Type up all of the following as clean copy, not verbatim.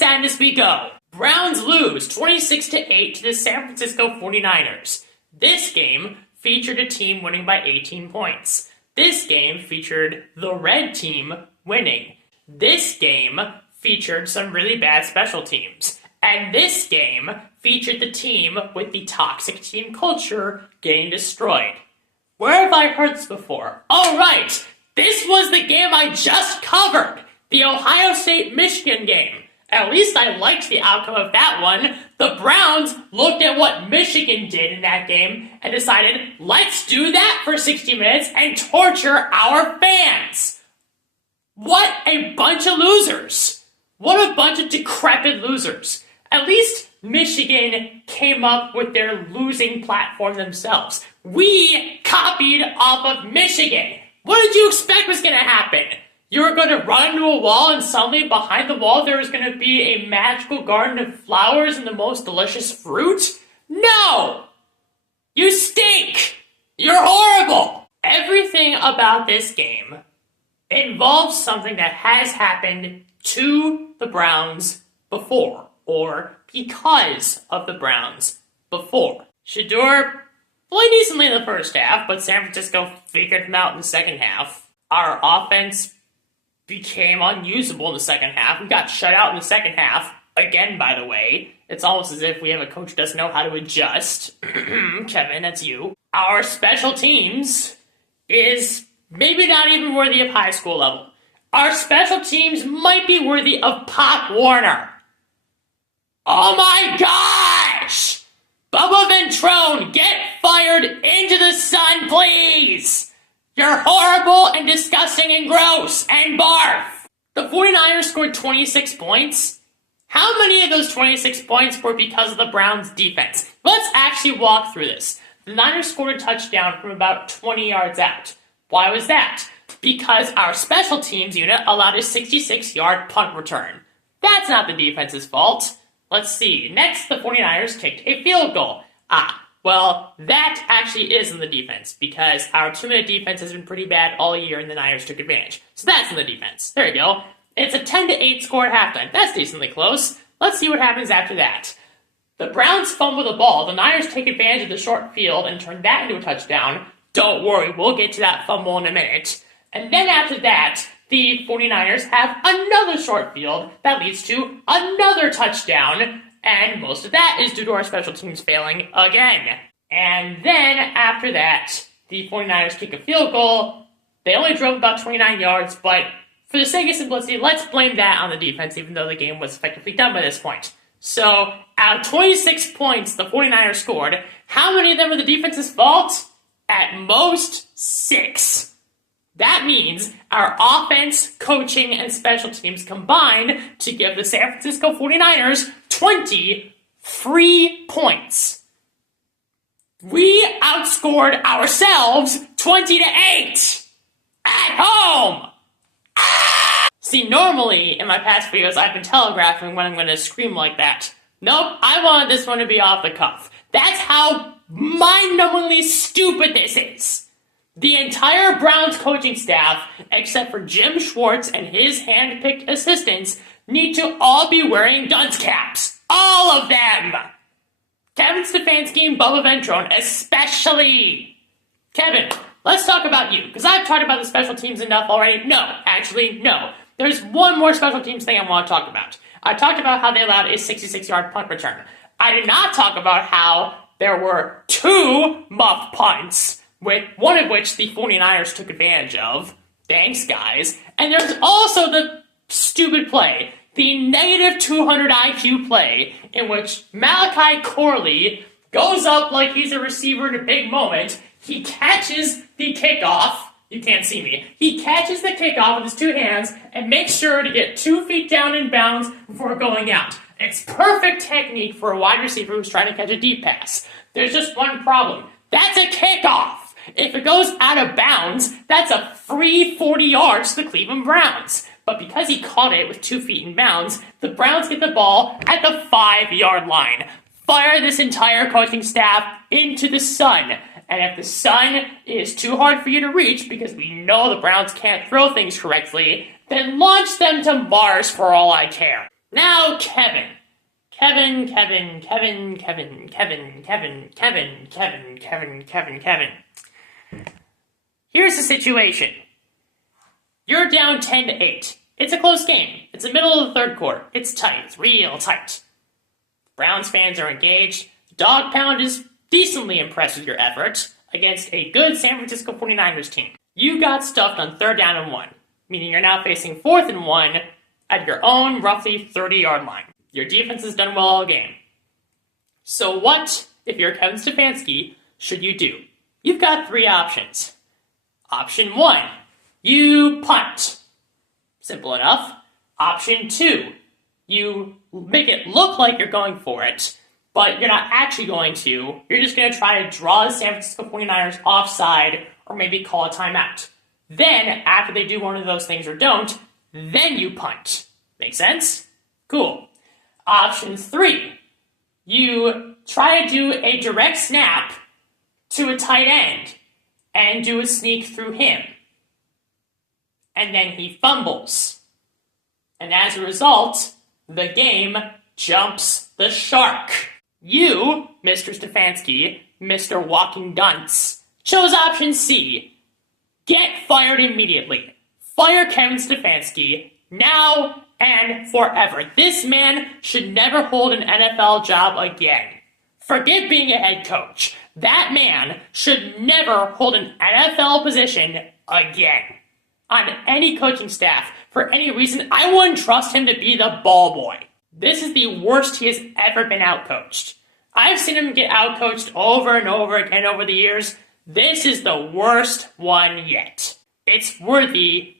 Sadness we go. Browns lose 26-8 to the San Francisco 49ers. This game featured a team winning by 18 points. This game featured the red team winning. This game featured some really bad special teams. And this game featured the team with the toxic team culture getting destroyed. Where have I heard this before? Oh, right! This was the game I just covered! The Ohio State-Michigan game. At least I liked the outcome of that one. The Browns looked at what Michigan did in that game and decided, let's do that for 60 minutes and torture our fans. What a bunch of losers. What a bunch of decrepit losers. At least Michigan came up with their losing platform themselves. We copied off of Michigan. What did you expect was going to happen? You were going to run into a wall and suddenly behind the wall there was going to be a magical garden of flowers and the most delicious fruit? No! You stink! You're horrible! Everything about this game involves something that has happened to the Browns before, or because of the Browns before. Sheduer played decently in the first half, but San Francisco figured them out in the second half. Our offense became unusable in the second half. We got shut out in the second half. Again, by the way. It's almost as if we have a coach who doesn't know how to adjust. Kevin, that's you. Our special teams is maybe not even worthy of high school level. Our special teams might be worthy of Pop Warner. Oh my gosh! Bubba Ventrone, get fired into the sun, please! You're horrible and disgusting and gross and barf! The 49ers scored 26 points. How many of those 26 points were because of the Browns' defense? Let's actually walk through this. The Niners scored a touchdown from about 20 yards out. Why was that? Because our special teams unit allowed a 66-yard punt return. That's not the defense's fault. Let's see. Next, the 49ers kicked a field goal. Well, that actually is in the defense, because our 2-minute defense has been pretty bad all year, and the Niners took advantage. So that's in the defense. There you go. It's a 10-8 score at halftime. That's decently close. Let's see what happens after that. The Browns fumble the ball. The Niners take advantage of the short field and turn that into a touchdown. Don't worry, we'll get to that fumble in a minute. And then after that, the 49ers have another short field that leads to another touchdown. And most of that is due to our special teams failing again. And then after that, the 49ers kick a field goal. They only drove about 29 yards, but for the sake of simplicity, let's blame that on the defense, even though the game was effectively done by this point. So, out of 26 points the 49ers scored, how many of them were the defense's fault? At most, 6. That means our offense, coaching, and special teams combined to give the San Francisco 49ers 20 free points. We outscored ourselves 20-8 at home. See, normally in my past videos I've been telegraphing when I'm going to scream like that. Nope, I wanted this one to be off the cuff. That's how mind-numbingly stupid this is. The entire Browns coaching staff, except for Jim Schwartz and his hand-picked assistants, need to all be wearing dunce caps. All of them! Kevin Stefanski and Bubba Ventrone especially. Kevin, let's talk about you, because I've talked about the special teams enough already. No, actually, no. There's one more special teams thing I want to talk about. I talked about how they allowed a 66-yard punt return. I did not talk about how there were 2 muff punts, with one of which the 49ers took advantage of. Thanks, guys. And there's also the stupid play, the negative 200 IQ play, in which Malachi Corley goes up like he's a receiver in a big moment. He catches the kickoff. You can't see me. He catches the kickoff with his 2 hands and makes sure to get 2 feet down in bounds before going out. It's perfect technique for a wide receiver who's trying to catch a deep pass. There's just one problem. That's a kickoff. If it goes out of bounds, that's a free 40 yards to the Cleveland Browns. But because he caught it with 2 feet in bounds, the Browns get the ball at the 5-yard line. Fire this entire coaching staff into the sun. And if the sun is too hard for you to reach, because we know the Browns can't throw things correctly, then launch them to Mars for all I care. Now, Kevin. Kevin. Here's the situation. You're down 10-8. It's a close game. It's the middle of the third quarter. It's tight. It's real tight. Browns fans are engaged. The dog pound is decently impressed with your effort against a good San Francisco 49ers team. You got stuffed on 3rd down and 1, meaning you're now facing 4th and 1 at your own roughly 30-yard line. Your defense has done well all game. So what, if you're Kevin Stefanski, should you do? You've got 3 options. Option 1, you punt. Simple enough. Option 2, you make it look like you're going for it, but you're not actually going to. You're just going to try to draw the San Francisco 49ers offside or maybe call a timeout. Then, after they do one of those things or don't, then you punt. Make sense? Cool. Option 3, you try to do a direct snap to a tight end and do a sneak through him. And then he fumbles. And as a result, the game jumps the shark. You, Mr. Stefanski, Mr. Walking Dunce, chose option C. Get fired immediately. Fire Kevin Stefanski now and forever. This man should never hold an NFL job again. Forget being a head coach. That man should never hold an NFL position again. On any coaching staff, for any reason, I wouldn't trust him to be the ball boy. This is the worst he has ever been outcoached. I've seen him get outcoached over and over again over the years. This is the worst one yet. It's worthy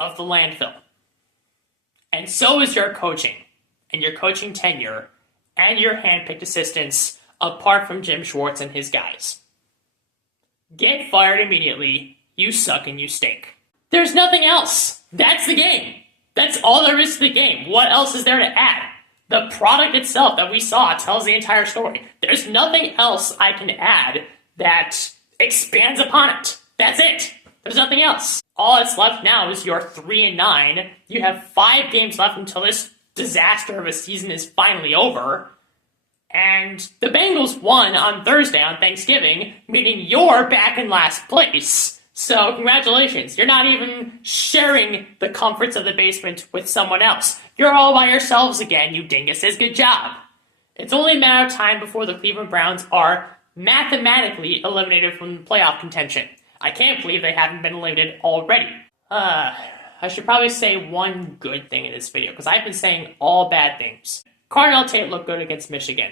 of the landfill. And so is your coaching, and your coaching tenure, and your handpicked assistants, apart from Jim Schwartz and his guys. Get fired immediately. You suck and you stink. There's nothing else. That's the game. That's all there is to the game. What else is there to add? The product itself that we saw tells the entire story. There's nothing else I can add that expands upon it. That's it. There's nothing else. All that's left now is your 3-9. You have 5 games left until this disaster of a season is finally over. And the Bengals won on Thursday on Thanksgiving, meaning you're back in last place. So congratulations. You're not even sharing the comforts of the basement with someone else. You're all by yourselves again, you dinguses. Good job. It's only a matter of time before the Cleveland Browns are mathematically eliminated from playoff contention. I can't believe they haven't been eliminated already. I should probably say one good thing in this video, because I've been saying all bad things. Cardinal Tate looked good against Michigan.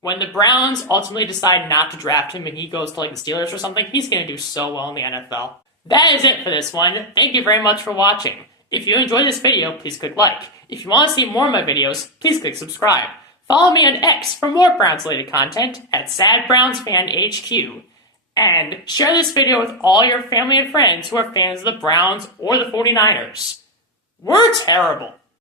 When the Browns ultimately decide not to draft him and he goes to like the Steelers or something, he's going to do so well in the NFL. That is it for this one. Thank you very much for watching. If you enjoyed this video, please click like. If you want to see more of my videos, please click subscribe. Follow me on X for more Browns-related content at SadBrownsFanHQ. And share this video with all your family and friends who are fans of the Browns or the 49ers. We're terrible.